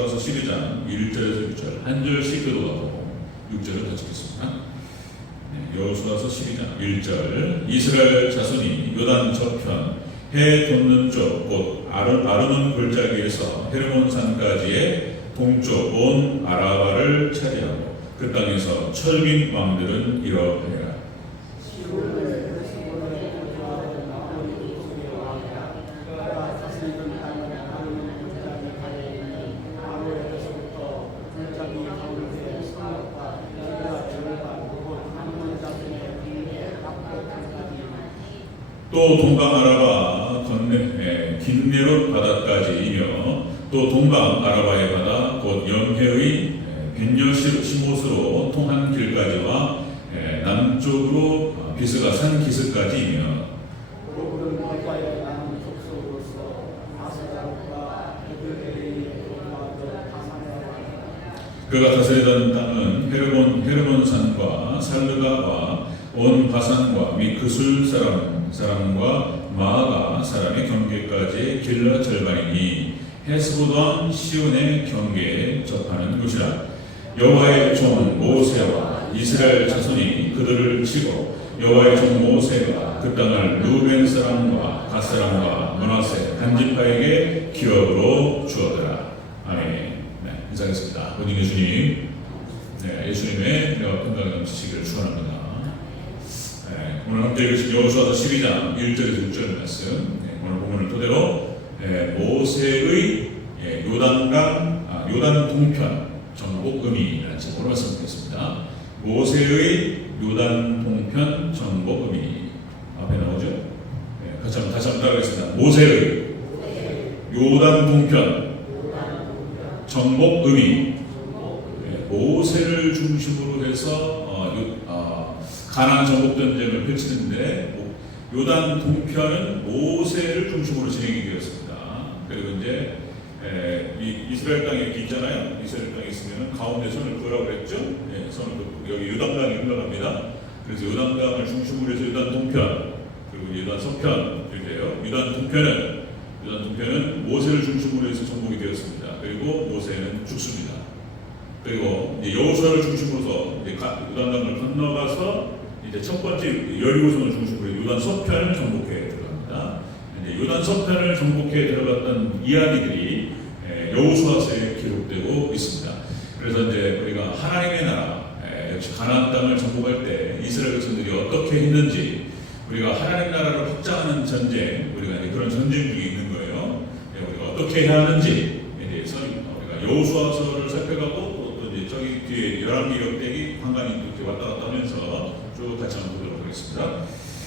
여호수아서 12장 1절에서 6절 한 절씩 교도하고 6절을 더 찍겠습니다. 여호수아서 12장 1절 이스라엘 자손이 요단 저편 해 돋는 쪽 곧 아르논 골짜기에서 헤르몬 산까지의 동쪽 온 아라바를 차지하고 그 땅에서 철민 왕들은 이러하니라. 또 동방 아라바 건네 긴네롯 바다까지이며 또 동방 아라바의 바다 곧 영해의 벤여시못으로 통한 길까지와 남쪽으로 비스가 산 기슭까지이며 그가 다스리던 땅은 헤르몬 산과 살르가와 온 바산과 및 그술 사람과 마아가 사람의 경계까지 길라 절반이니 헤스보던 시온의 경계에 접하는 곳이라. 여호와의 종 모세와 이스라엘 자손이 그들을 치고 여호와의 종 모세가 그 땅을 루벤 사람과 갓 사람과 므낫세 한 지파에게 기업으로 주었더라. 아멘. 네, 인사하겠습니다. 본인 예수님, 예수님의 평강이 넘치시기를 축원합니다. 오늘 함께 읽으신 여호수아서 12장 1절에서 6절 말씀, 오늘 본문을 토대로 모세의 요단 동편 정복 의미라는 제목으로 말씀드리겠습니다. 모세의 요단 동편 정복 의미 앞에 나오죠? 다시 한번 따라하겠습니다. 모세의 요단 동편 정복 의미. 모세를 중심으로 해서 가나안 정복 전쟁을 펼치는데 요단 동편은 모세를 중심으로 진행이 되었습니다. 그리고 이제 이스라엘 땅에 이렇게 있잖아요. 이스라엘 땅에 있으면 가운데 손을 그으라고 그랬죠. 손을 긋고 여기 요단강이 흘러갑니다. 그래서 요단강을 중심으로 해서 요단 동편 그리고 요단 서편 이렇게 해요. 요단 동편은 모세를 중심으로 해서 정복이 되었습니다. 그리고 모세는 죽습니다. 그리고 여호수아를 중심으로서 요단강을 건너가서 이제 첫 번째 여리고성을 중심으로 요단 서편을 정복해 들어갑니다. 이제 요단 서편을 정복해 들어갔던 이야기들이 여호수아서에 기록되고 있습니다. 그래서 이제 우리가 하나님의 나라, 역시 가나안 땅을 정복할 때 이스라엘 백성들이 어떻게 했는지, 우리가 하나님 나라를 확장하는 전쟁, 우리가 이제 그런 전쟁 중에 있는 거예요. 우리가 어떻게 해야 하는지에 대해서 우리가 여호수아서를 살펴가고 또 이제 저기 뒤에 열왕기 역대기 간간히 이렇게 왔다 갔다 하면서 쭉 같이 한번 보도록 하겠습니다.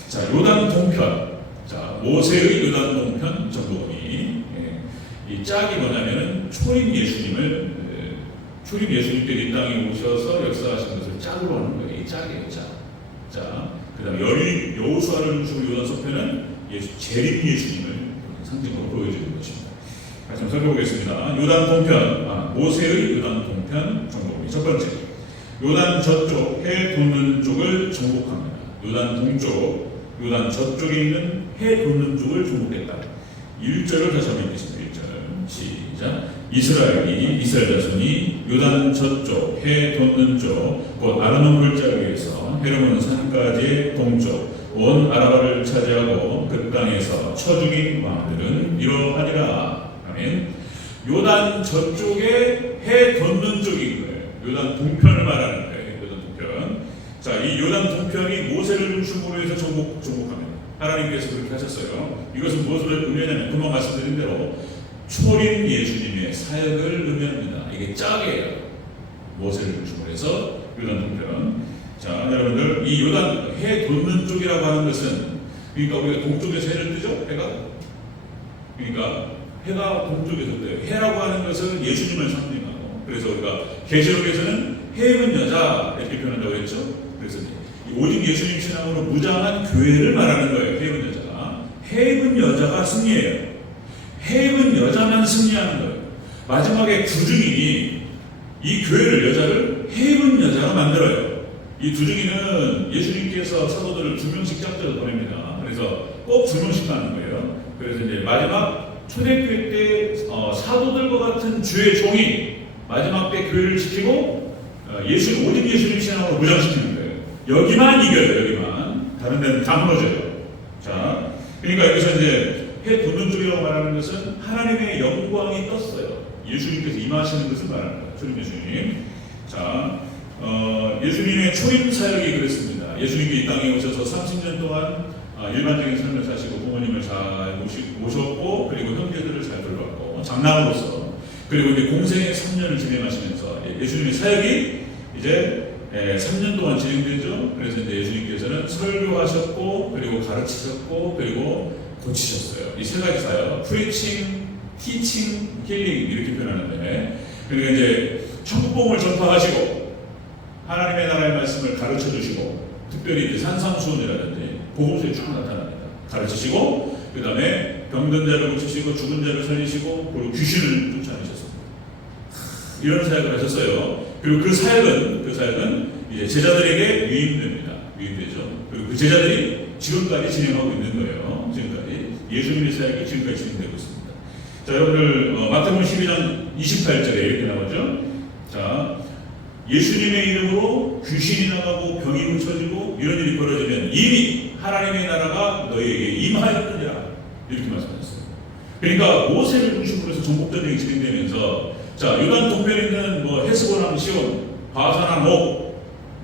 자, 요단 동편. 자, 모세의 요단 동편 정복이 이 짝이 뭐냐면은 초림 예수님께서 이 땅에 오셔서 역사하신 것을 짝으로 하는 거예요. 이 짝이에요, 짝. 자, 그 다음에 여호수아를 중심으로 요단 서편은 재림 예수님을 상징으로 보여주는 것입니다. 다시 한번 살펴보겠습니다. 요단 동편, 모세의 요단 동편 정복이 첫 번째. 요단 저쪽 해 돋는 쪽을 정복합니다. 요단 동쪽, 요단 저쪽에 있는 해 돋는 쪽을 정복했다. 1절을 다시 한번 읽겠습니다. 1절 시작. 이스라엘 자손이 요단 저쪽 해 돋는 쪽 곧 아르논 골짜기에서 헤르몬 산까지의 동쪽 온 아라바를 차지하고 그 땅에서 쳐 죽인 왕들은 이러하니라. 아멘. 요단 저쪽에 해 돋는 쪽인 거예요. 요단 동편을 말하는 거예요. 요단 동편. 자, 이 요단 동편이 모세를 중심으로 해서 정복합니다. 하나님께서 그렇게 하셨어요. 이것은 무엇을 의미하냐면 금방 말씀드린 대로 초림 예수님의 사역을 의미합니다. 이게 짝이에요. 모세를 중심으로 해서 요단 동편. 자, 여러분들 이 요단 해 돋는 쪽이라고 하는 것은, 그러니까 우리가 동쪽에서 해를 뜨죠. 그러니까 해가 동쪽에서 떠요. 해라고 하는 것은 예수님을 상징하고, 그래서 우리가 계시록에서는 해입은 여자 이렇게 표현한다고 했죠. 그래서 오직 예수님 신앙으로 무장한 교회를 말하는 거예요. 해입은 여자가. 해입은 여자가 승리해요. 해입은 여자만 승리하는 거예요. 마지막에 두 증인이 이 교회를 여자를 해입은 여자가 만들어요. 이 두 증인은 예수님께서 사도들을 2명씩 짝져서 보냅니다. 그래서 꼭 2명씩 가는 거예요. 그래서 이제 마지막 초대교회 때 사도들과 같은 주의 종이 마지막 때 교회를 지키고 오직 예수님 신앙으로 무장시키는 거예요. 여기만 이겨요. 여기만. 다른 데는 다 무너져요. 자, 그러니까 여기서 이제 해 돋는 쪽이라고 말하는 것은 하나님의 영광이 떴어요. 예수님께서 임하시는 것을 말하는 거예요. 초림 예수님. 자, 예수님의 초림 사역이 그랬습니다. 예수님이 이 땅에 오셔서 30년 동안 일반적인 삶을 사시고 부모님을 잘 모셨고, 그리고 형제들을 잘 돌봤고, 장남으로서, 그리고 이제 공생의 3년을 진행하시면서 예수님의 사역이 이제 3년 동안 진행되죠. 그래서 이제 예수님께서는 설교하셨고, 그리고 가르치셨고, 그리고 고치셨어요. 이 세 가지 사역, 프리칭, 티칭, 힐링 이렇게 표현하는데, 그러니까 이제 천국복음을 전파하시고 하나님의 나라의 말씀을 가르쳐 주시고, 특별히 이제 산상수훈이라든지 복음서에 쭉 나타납니다. 가르치시고, 그 다음에 병든 자를 고치시고, 죽은 자를 살리시고, 그리고 귀신을 쫓아내셨습니다. 이런 사역을 하셨어요. 그리고 그 사역은 이제 제자들에게 유임되죠. 그리고 그 제자들이 지금까지 진행하고 있는 거예요. 지금까지 예수님의 사역이 지금까지 진행되고 있습니다. 자, 여러분들 마태복음 12장 28절에 이렇게 나오죠. 자, 예수님의 이름으로 귀신이 나가고 병이 고쳐지고 이런 일이 벌어지면 이미 하나님의 나라가 너희에게 임하였느니라, 이렇게 말씀하셨어요. 그러니까 모세를 중심으로 해서 전국전쟁이 진행되면서, 자, 요단 동편에 있는 헤스보나 시온, 바사나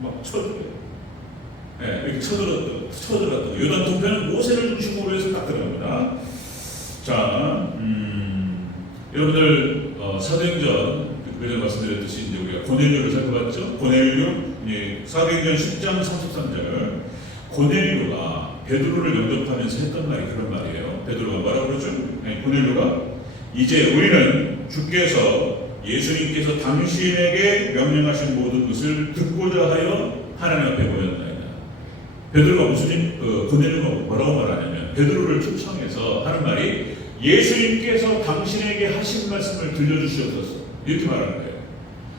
막 쳐들어요. 네, 이렇게 쳐들었던 요단 동편은 모세를 중심으로 해서 딱 들어갑니다. 자, 여러분들 사도행전 그전에 말씀드렸듯이 이제 우리가 고넬료를 살펴봤죠. 고넬료, 사도행전 10장 33절, 고넬료가 베드로를 영접하면서 했던 말이 그런 말이에요. 베드로가 뭐라고 그러죠? 고넬료가 이제 우리는 주께서 예수님께서 당신에게 명령하신 모든 것을 듣고자 하여 하나님 앞에 모였나이다. 베드로가 고넬료가 뭐라고 말하냐면, 베드로를 초청해서 하는 말이 예수님께서 당신에게 하신 말씀을 들려주시옵소서, 이렇게 말하는 거예요.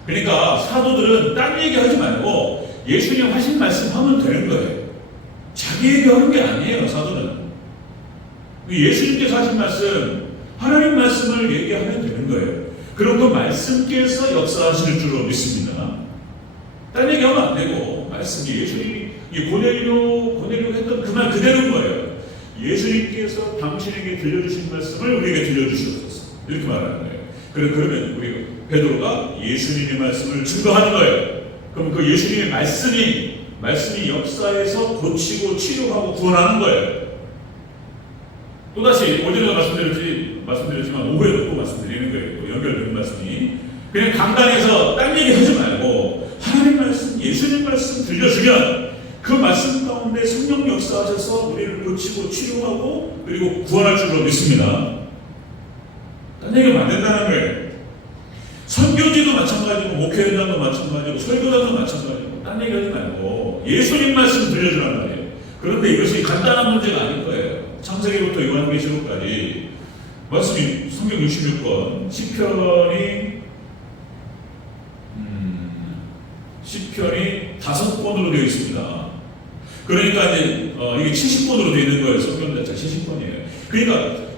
그러니까 사도들은 딴 얘기하지 말고 예수님 하신 말씀 하면 되는 거예요. 자기 얘기하는 게 아니에요. 사도는 예수님께서 하신 말씀, 하나님 말씀을 얘기하면 되는 거예요. 그럼 그 말씀께서 역사하실 줄로 믿습니다. 딴 얘기하면 안 되고, 말씀이 예수님이 고넬료 했던 그 말 그대로인 거예요. 예수님께서 당신에게 들려주신 말씀을 우리에게 들려주시옵소서, 이렇게 말하는 거예요. 그러면 우리 베드로가 예수님의 말씀을 증거하는 거예요. 그럼 그 예수님의 말씀이 역사에서 고치고 치료하고 구원하는 거예요. 또다시 오전에도 말씀드렸지만 오후에 듣고 말씀드리는 거예요. 또 연결되는 말씀이. 그냥 강단에서 딴 얘기 하지 말고 하나님 말씀, 예수님 말씀 들려주면 그 말씀 가운데 성령 역사하셔서 우리를 고치고 치료하고 그리고 구원할 줄로 믿습니다. 딴 얘기하면 안 된다는 거예요. 선교지도 마찬가지고, 목회 현장도 마찬가지고, 설교자도 마찬가지고, 딴 얘기 하지 말고 예수님 말씀 들려주란 말이에요. 그런데 이것이 간단한 문제가 아닐 거예요. 창세기부터 요한계시록까지 말씀이 성경 66권, 시편이 5권으로 되어 있습니다. 그러니까 이제 이게 70권으로 되어 있는 거예요. 성경 자체가 70권이에요. 그러니까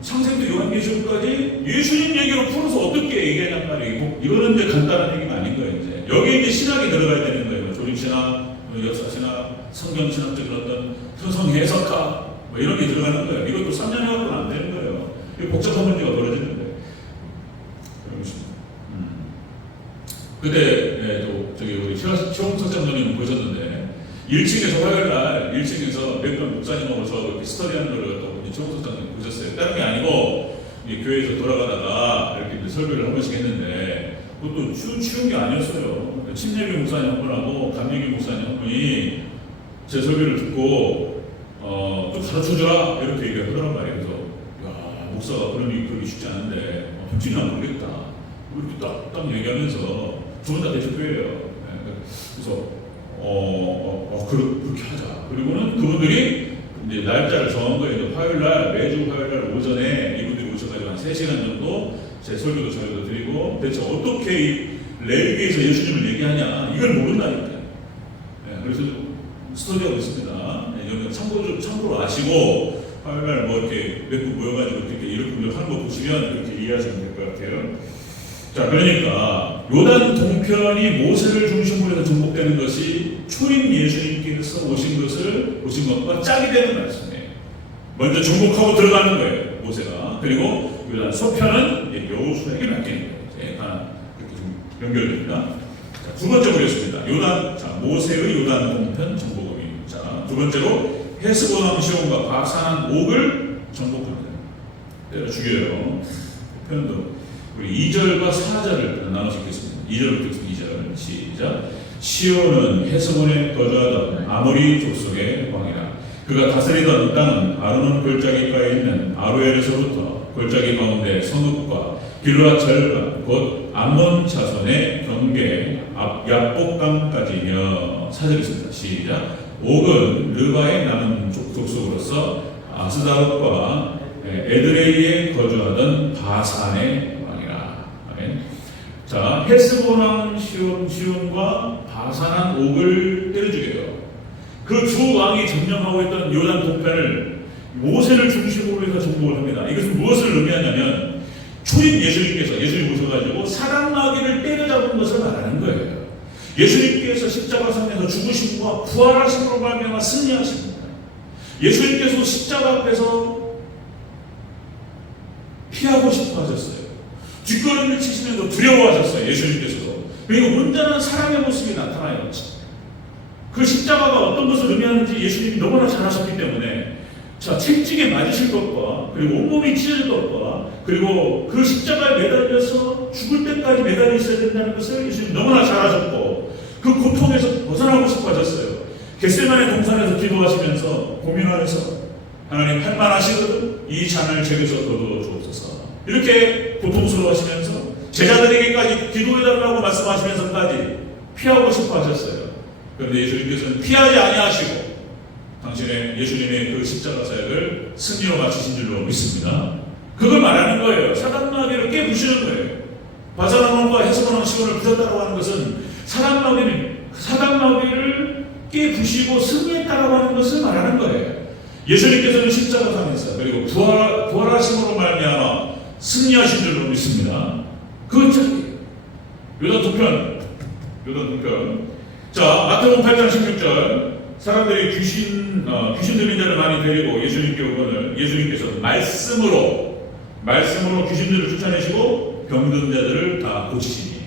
창세기부터 요한계시록까지 예수님 얘기로 풀어서 어떻게 얘기하냔 말이에요. 이거는 이제 간단한 얘기가 아닌 거예요. 이제 여기에 이제 신학이 들어가야 되는 거예요. 조림신학, 역사신학, 성경신학적인 어떤 서성 해석학 이런 게 들어가는 거예요. 이것도 3년 해갖고는 안 되는 거예요. 이거 복잡한 문제가 벌어지는 거예요. 그때 우리 최홍석 장로님 보셨는데 1층에서 화요일날 1층에서 몇몇 목사님하고 저 스터디하는 거를 또 최홍석 장로님 보셨어요. 다른 게 아니고 교회에서 돌아가다가 이렇게 설교를 한 번씩 했는데 그것도 쉬운 게 아니었어요. 침례교 목사님 한 분하고 감리교 목사님 한 분이 제 설교를 듣고 좀 가르쳐줘라 이렇게 얘기를 하더란 말이에요. 그래서 야, 목사가 그러기 쉽지 않은데 현진이 안 모르겠다 이렇게 딱 얘기하면서 두 분 다 대표예요. 그래서 그렇게 하자. 그리고는 그분들이 이제 날짜를 정한 거예요. 화요일날, 매주 화요일날 오전에 이분들이 오셔가지고 한 3시간 정도 제 설교도 저희도 드리고, 대체 어떻게 이 레위기에서 예수님을 얘기하냐 이걸 모른다니까요. 그래서 스터디하고 있습니다. 여러분 참고로 아시고 화요일날 뭐 이렇게 몇 분 모여가지고 이렇게 이렇게 하는 거 보시면 그렇게 이해하시면 될 것 같아요. 자, 그러니까 요단 동편이 모세를 중심으로 해서 정복되는 것이 초림 예수님께서 오신 것과 짝이 되는 말씀이에요. 먼저 정복하고 들어가는 거예요, 모세가. 그리고 요단 서편은 여호수아에게 맡기는 거예요. 이렇게 좀 연결됩니다. 자, 두 번째 보겠습니다. 모세의 요단 동편 정복음입니다. 자, 두 번째로 헤스본 시온과 바산 옥을 정복합니다. 죽여요. 표현도 우리 2절과 4절을 나눠서 읽겠습니다. 2절부터 2절 시작. 시온은 헤스본에 거주하던 아모리 족속의 왕이라. 그가 다스리던 땅은 아르논 골짜기가에 있는 아로엘에서부터 골짜기 가운데 성읍과 길르앗 절간 곧 암몬 자손의 경계 앞 야복강까지며. 4절 있습니다. 시작. 옥은 르바의 남은 족속으로서 아스다롯과 에드레이에 거주하던 바산의 왕이라. 아멘. 자, 헤스본 왕 시온과 바산한 옥을 때려 죽여요. 그 두 왕이 점령하고 있던 요단 동편을 모세를 중심으로 해서 정복을 합니다. 이것은 무엇을 의미하냐면 초림 예수님이 오셔가지고 사랑나귀를 때려잡은 것을 말하는 거예요. 예수님께서 십자가상에서 죽으심과 부활하심으로 말미암아 승리하십니다. 예수님께서 십자가 앞에서 피하고 싶어 하셨어요. 뒷걸음을 치시면서 두려워하셨어요. 예수님께서도. 그리고 온전한 사랑의 모습이 나타나요. 그 십자가가 어떤 것을 의미하는지 예수님이 너무나 잘 아셨기 때문에 책찍에 맞으실 것과 그리고 온몸이 찢어질 것과 그리고 그 십자가에 매달려서 죽을 때까지 매달려 있어야 된다는 것을 예수님이 너무나 잘 아셨고 그 고통에서 벗어나고 싶어 하셨어요. 겟세마네 동산에서 기도하시면서 고민하면서 하나님 할만하시거든 이 잔을 제게서 거두어 주옵소서. 이렇게 고통스러워하시면서 제자들에게까지 기도해달라고 말씀하시면서까지 피하고 싶어 하셨어요. 그런데 예수님께서는 피하지 아니하시고 당신의 예수님의 그 십자가 사역을 승리로 마치신 줄로 믿습니다. 그걸 말하는 거예요. 사단마귀를 깨부시는 거예요. 바사람과 헤스본 시온을 부셨다고 하는 것은 사단마귀를 깨부시고 승리했다고 하는 것을 말하는 거예요. 예수님께서는 십자가상에서 그리고 부활하심으로 말미암아 승리하신 줄로 믿습니다. 그건 짝이에요. 요단 동편. 자, 마태복음 8장 16절. 사람들이 귀신 들린 자를 많이 데리고 예수님께 오거늘 예수님께서 말씀으로 귀신들을 쫓아내시고 병든 자들을 다 고치시니.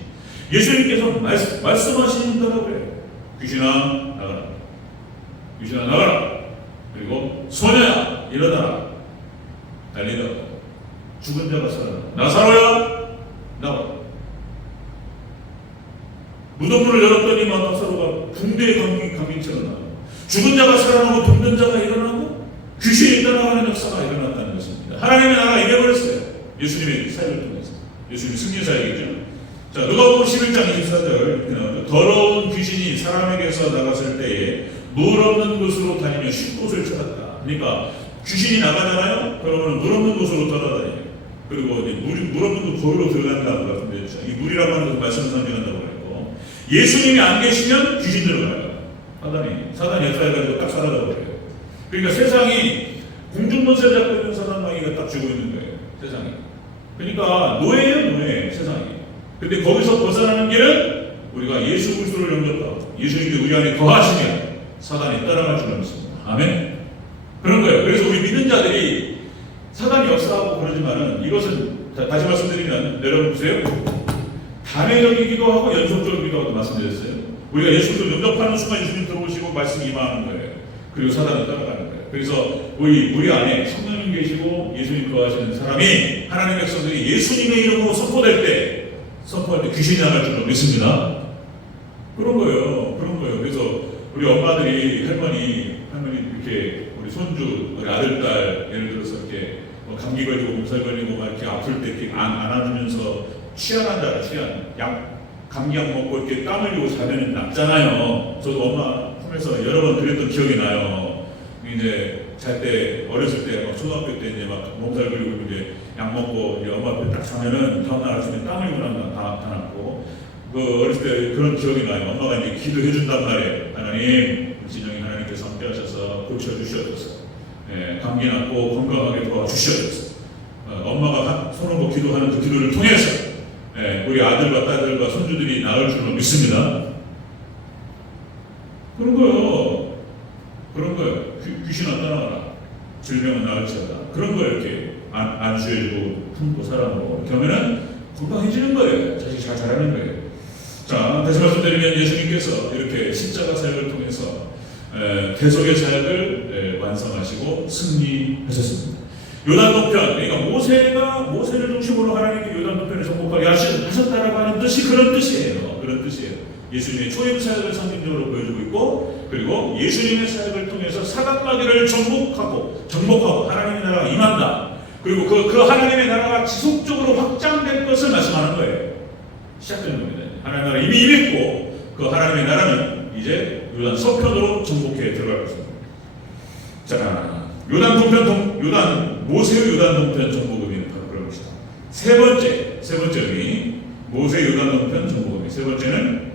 예수님께서 말씀하시더라고요. 귀신아 나가라. 그리고 소녀야 일어나라. 달리라. 죽은 자가 살아나. 나사로야 나와라. 무덤문을 열었더니 나사로가 붕대의 감기처럼 나와. 죽은 자가 살아나고 병든 자가 일어나고 귀신이 떠나가는 역사가 일어났다는 것입니다. 하나님의 나라가 이겨버렸어요. 예수님의 사역을 통해서. 예수님의 승리 사역이죠. 자, 누가복음 11장 24절 더러운 귀신이 사람에게서 나갔을 때에 물 없는 곳으로 다니며 쉴 곳을 찾았다. 그러니까 귀신이 나가잖아요. 그러면 물 없는 곳으로 돌아다녀요. 그리고 이제 물 없는 곳 거기로 들어간다고 같은데 이 물이라고 하는 것을 말씀을 상징한다고 그랬고 예수님이 안 계시면 귀신 들어가요. 사단이 역사해가지고 딱 사라져버려요. 그러니까 세상이 공중권세를 잡고 있는 사단마귀가 딱 쥐고 있는 거예요. 세상이. 그러니까 노예 세상이. 근데 거기서 벗어나는 길은 우리가 예수 그리스도를 영접하고 예수님이 우리 안에 거하시면 사단이 따라갈 줄 믿습니다. 아멘. 그런 거예요. 그래서 우리 믿는 자들이 사단이 역사하고 그러지만은 이것은 다시 말씀드리면 여러분 보세요. 단회적이기도 하고 연속적이기도 하고 말씀드렸어요. 우리가 예수를 영접하는 순간 예수님 들어오시고 말씀이 임하는 거예요. 그리고 사단이 따라가는 거예요. 그래서 우리 안에 성령님 계시고 예수님 거하시는 사람이 하나님의 백성들이 예수님의 이름으로 선포할 때 귀신이 나갈 줄로 믿습니다. 그런 거예요. 그래서 우리 엄마들이 할머니 이렇게 우리 손주, 우리 아들, 딸 예를 들어서 이렇게 감기 걸리고 몸살 걸리고 막 이렇게 아플 때 이렇게 안아주면서 취한 감기약 먹고 이렇게 땀 흘리고 자면 낫잖아요. 저도 엄마 품에서 여러 번 그랬던 기억이 나요. 이제 잘 때 어렸을 때 막 초등학교 때 이제 막 몸살 걸리고 이제 약 먹고 이제 엄마 앞에 딱 자면은 다음날 아침에 땀 흘리고 나면 다 났고 그 어렸을 때 그런 기억이 나요. 엄마가 이제 기도해 준단 말이에요. 하나님, 진영이 하나님께서 함께 하셔서 고쳐주시옵소서. 감기 낫고 건강하게 도와주시옵소서. 엄마가 손오고 기도하는 그 기도를 통해서 우리 아들과 딸들과 손주들이 나을 줄로 믿습니다. 그런 거요. 귀신 나타나라. 질병은 나을지어다. 그런 거 이렇게 안수해주고 품고 사랑하고 이렇게 하면은 건강해지는 거예요. 자식 잘 자라는 거예요. 자, 다시 말씀드리면 예수님께서 이렇게 십자가 사역을 통해서 대속의 사역을 완성하시고 승리하셨습니다. 요단 동편, 그러니까 모세를 중심으로 하나님께 요단 동편을 정복하게 하셨다라고 하는 뜻이 그런 뜻이에요. 그런 뜻이에요. 예수님의 초임 사역을 상징적으로 보여주고 있고, 그리고 예수님의 사역을 통해서 사각마귀를 정복하고 하나님의 나라가 임한다. 그리고 그 하나님의 나라가 지속적으로 확장될 것을 말씀하는 거예요. 시작된 겁니다. 하나님의 나라 이미 임했고, 그 하나님의 나라는 이제 요단 서편으로 정복해 들어갈 것입니다. 자, 모세의 요단 동편 정복 의미는 바로 그런 것이다. 세 번째 의미, 모세의 요단 동편 정복 의미. 세 번째는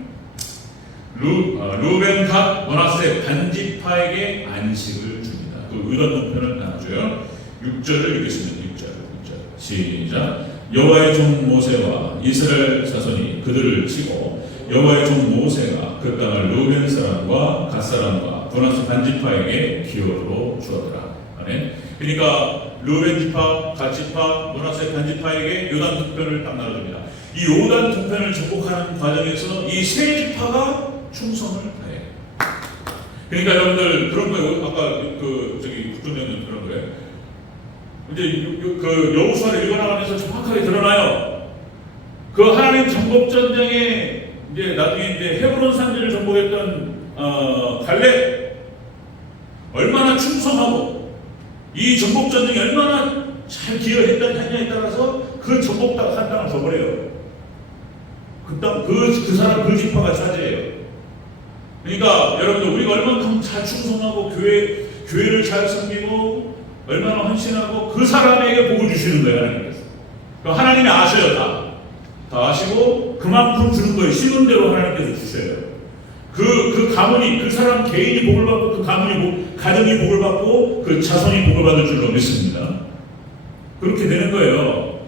루벤, 갓, 머나세 반지파에게 안식을 줍니다. 그 요단 동편을 나눠줘요. 6절을 읽겠습니다. 6절. 시작. 여호와의 종 모세와 이스라엘 자손이 그들을 치고 여호와의 종 모세가 그 땅을 루벤 사람과 갓 사람과 머나세 반지파에게 기업으로 주었더라. 그러니까 루벤 지파, 갓 지파, 머나세 반지파에게 요단 동편을 딱 나눠줍니다. 이 요단 동편을 정복하는 과정에서 이 세 지파가 충성을 다해. 그러니까 여러분들 그런 거예요. 아까 국정에는 그런 거예요. 이제 그 여호수아를 읽어나가면서 정확하게 드러나요. 그 하나님 정복 전쟁에 이제 나중에 이제 헤브론 산지를 정복했던 갈렙 얼마나 충성하고 이 정복 전쟁에 얼마나 잘 기여했냐에 따라서 그 정복 한 땅을 줘버려요. 그 사람 그 지파가 차지해요. 그러니까 여러분들 우리가 얼마나 잘 충성하고 교회를 잘 섬기고 얼마나 헌신하고 그 사람에게 복을 주시는 거예요. 하나님께서. 그러니까 하나님이 아셔요. 다 아시고 그만큼 주는 거예요. 심은 대로 하나님께서 주셔요. 그 가문이, 그 사람 개인이 복을 받고 그 가정이 복을 받고 그 자손이 복을 받을 줄로 믿습니다. 그렇게 되는 거예요.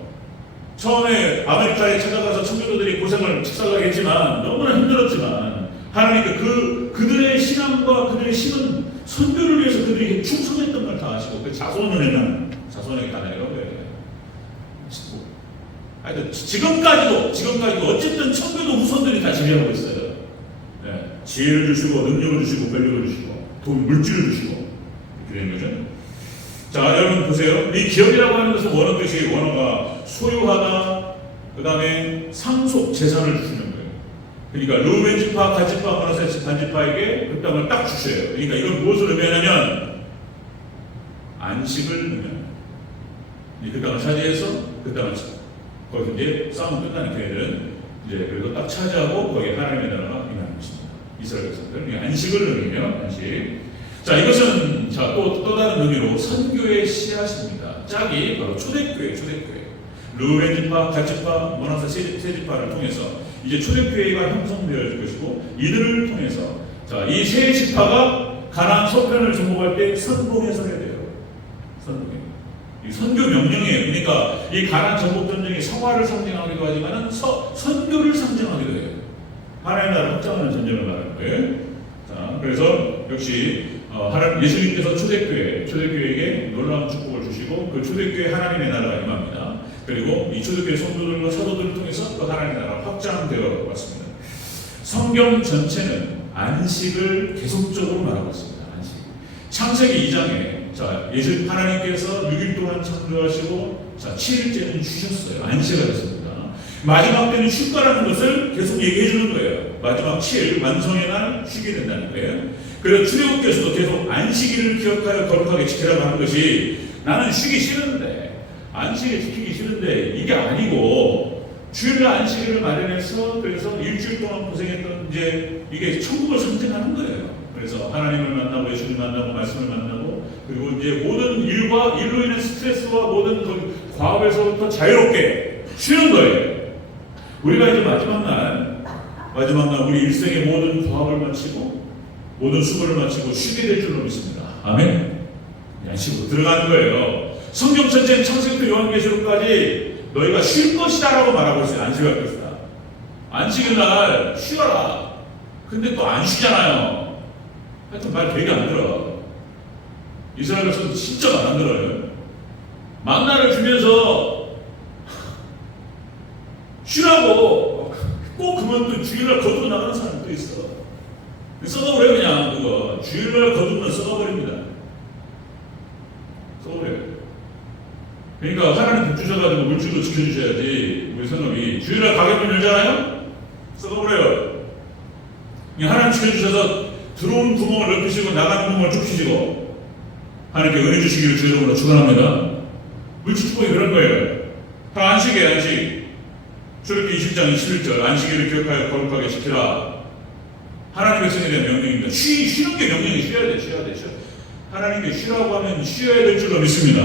처음에 아메리카에 찾아가서 청교도들이 고생을 직살하게 했지만 너무나 힘들었지만 하나님께 그들의 신앙과 그들의 심은 선교를 위해서 그들이 충성했던 걸 다 아시고 그 자손에게 다 내려온 거예요. 하여튼 지금까지도 어쨌든 청교도 후손들이 다 지배하고 있어요. 지혜를 주시고 능력을 주시고 권력을 주시고 돈 물질을 주시고 이렇게 되는 거죠. 자, 여러분 보세요. 이 기업이라고 하는 것은 원어가 소유하다, 그 다음에 상속 재산을 주시는 거예요. 그러니까 루벤 지파, 갓 지파, 머나세 반지파에게 그 땅을 딱 주셔요. 그러니까 이건 무엇을 의미하냐면 안식을 의미합니다. 그 땅을 차지해서 그 땅을 거기 이제 싸움 끝나는 걔네들은 이제 그리고 딱 차지하고 거기에 하나님의 나라가 임하는 것입니다. 이스라엘 백성들 안식을 의미해요. 안식. 자, 이것은 또 다른 의미로 선교의 씨앗입니다. 짝이 바로 초대교회. 루벤 지파, 갓 지파, 머나세 세 지파를 통해서 이제 초대교회가 형성되어질 것이고 이들을 통해서 이 세 지파가 가나안 서편을 정복할 때 선봉해서 해야 돼요. 이 선교 명령이에요. 그러니까 이 가나안 정복 전쟁이 성화를 상징하기도 하지만 선교를 상징하기도 해요. 하나님의 나라를 확장하는 전쟁을 말하는 거예요. 자, 그래서 역시 예수님께서 초대교회에게 놀라운 축복을 주시고 그 초대교회 하나님의 나라가 임합니다. 그리고 이 초대교회 성도들과 사도들을 통해서 그 하나님의 나라가 확장되어 왔습니다. 성경 전체는 안식을 계속적으로 말하고 있습니다. 안식. 창세기 2장에 하나님께서 6일 동안 창조하시고 7일째는 쉬셨어요. 안식을 했습니다. 마지막 때는 쉴까라는 것을 계속 얘기해 주는 거예요. 마지막 7일 완성의 날 쉬게 된다는 거예요. 그래서 출애굽께서도 계속 안식일을 기억하여 거룩하게 지키라고 하는 것이 나는 쉬기 싫은데 안식일 지키기 싫은데 이게 아니고 주일날 안식일을 마련해서 그래서 일주일 동안 고생했던 이제 이게 천국을 상징하는 거예요. 그래서 하나님을 만나고 예수님을 만나고 말씀을 만나고 그리고 이제 모든 일로 인한 스트레스와 모든 그 과업에서부터 자유롭게 쉬는 거예요. 우리가 이제 마지막 날 우리 일생의 모든 과업을 마치고 모든 수고를 마치고 쉬게 될 줄로 믿습니다. 아멘. 안식으로 들어가는 거예요. 성경 전체는 창세기부터 요한계시록까지 너희가 쉴 것이다라고 말하고 있어요. 안식할 것이다. 안식일 날 쉬어라. 근데 또 안 쉬잖아요. 하여튼 말 되게 안 들어. 이스라엘 백성은 진짜 말 안 들어요. 만나를 주면서 쉬라고 꼭 그만 주일날 거두고 나가는 사람도 있어. 썩어버려. 그냥 그거 주일날 거두면 썩어버립니다. 썩어버려요. 그러니까 하나님 복 주셔가지고 물질로 지켜주셔야지. 우리 성업이 주일날 가게문 열잖아요? 썩어버려요. 그냥 하나님 지켜주셔서 들어온 구멍을 넓히시고 나가는 구멍을 좁히시고 하나님께 은혜 주시기를 주 이름으로 축원합니다. 물질 축복이 그런 거예요. 다 안식이에요. 안식. 출애굽기 20장 21절 안식일을 기억하여 거룩하게 지키라. 하나님의 백성에 대한 명령입니다. 쉬는 게 명령이 쉬어야 돼. 하나님께 쉬라고 하면 쉬어야 될 줄로 믿습니다.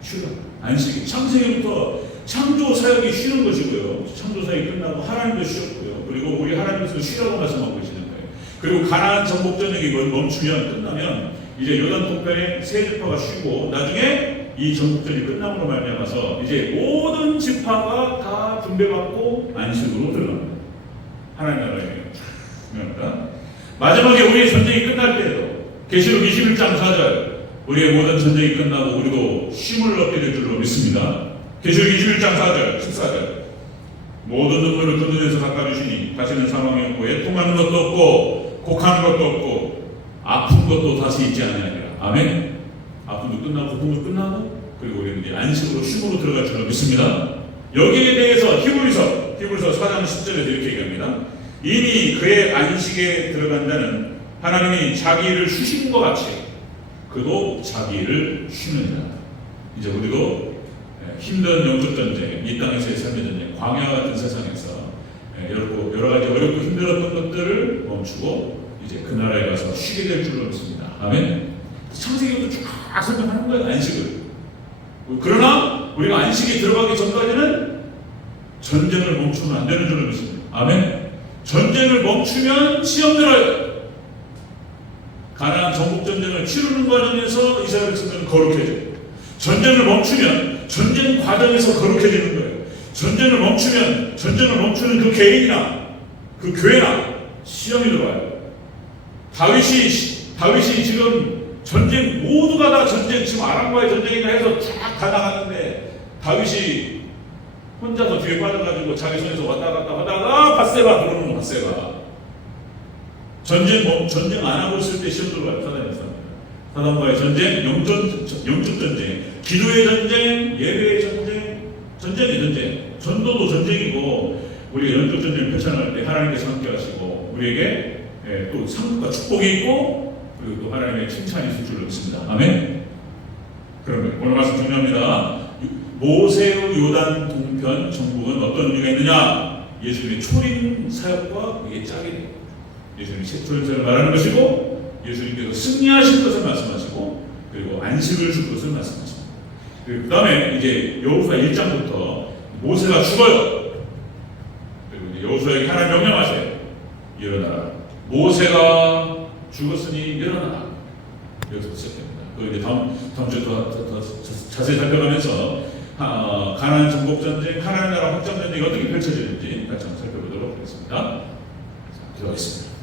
쉬라. 안식이 창세기부터 창조 사역이 쉬는 것이고요. 창조 사역이 끝나고 하나님도 쉬었고요. 그리고 우리 하나님께서 쉬라고 말씀하고 계시는 거예요. 그리고 가나안 정복 전역이 멈추면 끝나면 이제 요단 동편에 세 지파가 쉬고 나중에 이 정복전이 끝남으로 말미암아서 이제 모든 지파가 다 분배받고 안식으로 들어갑니다. 하나님 나라에 중요합니다. 마지막에 우리의 전쟁이 끝날 때에도 계시록 21장 4절 우리의 모든 전쟁이 끝나고 우리도 쉼을 얻게 될 줄로 믿습니다. 계시록 21장 4절 14절 모든 눈물을 그 눈에서 닦아주시니 다시는 사망이 없고 애통하는 것도 없고 곡하는 것도 없고 아픈 것도 다시 있지 않느니라. 아멘. 아픔도 끝나고 고통도 끝나고 그리고 우리는 이제 안식으로 쉼으로 들어갈 줄로 믿습니다. 여기에 대해서 히브리서 4장 10절에서 이렇게 얘기합니다. 이미 그의 안식에 들어간 자는 하나님이 자기 일을 쉬신 것 같이 그도 자기 일을 쉬느니라. 이제 우리도 힘든 영적 전쟁, 이 땅에서의 삶의 전쟁, 광야 같은 세상에서 여러 가지 어렵고 힘들었던 것들을 멈추고 이제 그 나라에 가서 쉬게 될 줄로 믿습니다. 아멘. 창세기부터 쭉 설명하는 거예요. 안식을. 그러나 우리가 안식에 들어가기 전까지는 전쟁을 멈추면 안 되는 줄로 믿습니다. 아멘. 전쟁을 멈추면 시험 들어요. 가나안 정복 전쟁을 치르는 과정에서 이스라엘 백성들은 거룩해져요. 전쟁을 멈추면 전쟁 과정에서 거룩해지는 거예요. 전쟁을 멈추면 전쟁을 멈추는 그 개인이나 그 교회나 시험이 들어와요. 다윗이 지금 전쟁 모두가 다 전쟁 지금 아람과의 전쟁이나 해서 쫙 다 나갔는데 다윗이 혼자서 뒤에 빠져가지고 자기 손에서 왔다 갔다 하다가 밧세바 들어오는 밧세바 전쟁 안 하고 있을 때 시험 들어와요. 사단과의 전쟁, 영적 전쟁, 기도의 전쟁, 예배의 전쟁, 전쟁이 전쟁, 전도도 전쟁이고 우리가 영적 전쟁을 펼쳐나갈 때 하나님께서 함께 하시고 우리에게 또 상급과 축복이 있고 그리고 또 하나님의 칭찬이 있을 줄로 믿습니다. 아멘. 그러면 오늘 말씀 중요합니다. 모세의 요단 동편 정복은 어떤 의미가 있느냐? 예수님의 초림 사역과 이게 짝이 돼요. 예수님이 초림 사역을 말하는 것이고 예수님께서 승리하신 것을 말씀하시고 그리고 안식을 줄 것을 말씀하십니다. 그 다음에 이제 여호수아 1장부터 모세가 죽어요. 그리고 이제 여호수아에게 하나님 명령하세요. 일어나라. 모세가 죽었으니 일어나라. 여기서 시작됩니다. 그 이제 다음 주에 더 자세히 살펴가면서 가나안 정복 전쟁, 하나님 나라 확장 전쟁이 어떻게 펼쳐지는지 같이 한번 살펴보도록 하겠습니다. 자, 기도하겠습니다.